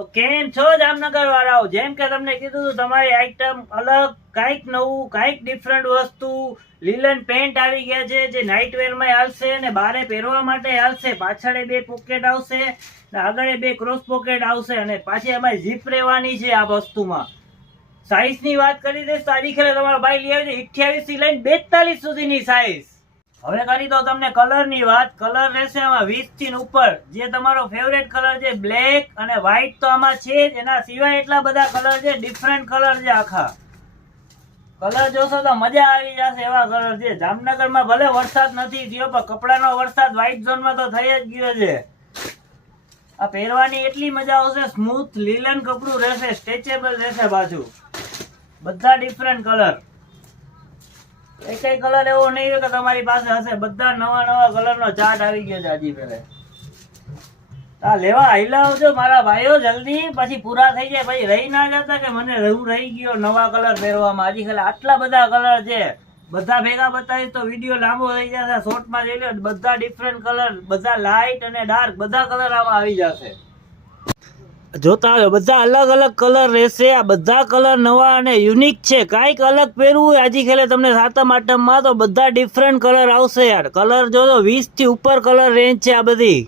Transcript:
તો કેમ છો જામનગર વાળાઓ? જેમ કે તમને કીધું હતું, તમારી આઈટમ અલગ, કાંઈક નવું, કાંઈક ડિફરન્ટ વસ્તુ. લીલન પેન્ટ આવી ગયા છે જે નાઇટ વેર માં આવશે અને બારે પહેરવા માટે આવશે. પાછળ બે પોકેટ આવશે, આગળ બે ક્રોસ પોકેટ આવશે અને પાછી અમારી ઝીપ રહેવાની છે આ વસ્તુમાં. સાઈઝ ની વાત કરી દઈશ તો આજે ખેલે તમારો ભાઈ લઈ આવે છે 28 થી લઈને 42 સુધીની સાઈઝ. હવે કરી દો તમને કલર ની વાત. કલર રહેશે આમાં 20 થી ઉપર. જે તમારો ફેવરેટ કલર છે બ્લેક અને વ્હાઈટ તો આમાં છે જ, એના સિવાય એટલા બધા કલર છે, ડિફરન્ટ કલર છે. આખા કલર જોશો તો મજા આવી જશે એવા કલર છે. જામનગરમાં ભલે વરસાદ નથી થયો પણ કપડાનો વરસાદ વ્હાઈટ ઝોન માં તો થઈ જ ગયો છે. આ પહેરવાની એટલી મજા આવશે. સ્મૂથ લીલન કપડું રહેશે, સ્ટ્રેચેબલ રહેશે. બાજુ બધા ડિફરન્ટ કલર, એક કલર એવો નહીં હોય કે તમારી પાસે હશે. બધા નવા નવા કલર નો ચાર્ટ આવી ગયો છે હજી પેલે. આ લેવા આઈલા આવજો મારા ભાઈઓ જલ્દી, પછી પૂરા થઈ જાય પછી રહી ના જતા કે મને હું રહી ગયો નવા કલર પહેરવામાં. હજી ખાલી આટલા બધા કલર છે, બધા ભેગા બતાવીશ તો વિડીયો લાંબો થઈ જશે. શોર્ટમાં જોઈ લો, બધા ડિફરન્ટ કલર, બધા લાઇટ અને ડાર્ક, બધા કલર આમાં આવી જશે. જોતા હોય બધા અલગ અલગ કલર રહેશે. આ બધા કલર નવા અને યુનિક છે. કાંઈક અલગ પહેરવું હોય હજી ખેલે તમને સાતમ આઠમમાં તો બધા ડિફરન્ટ કલર આવશે યાર. કલર જો 20 થી ઉપર કલર રેન્જ છે આ બધી.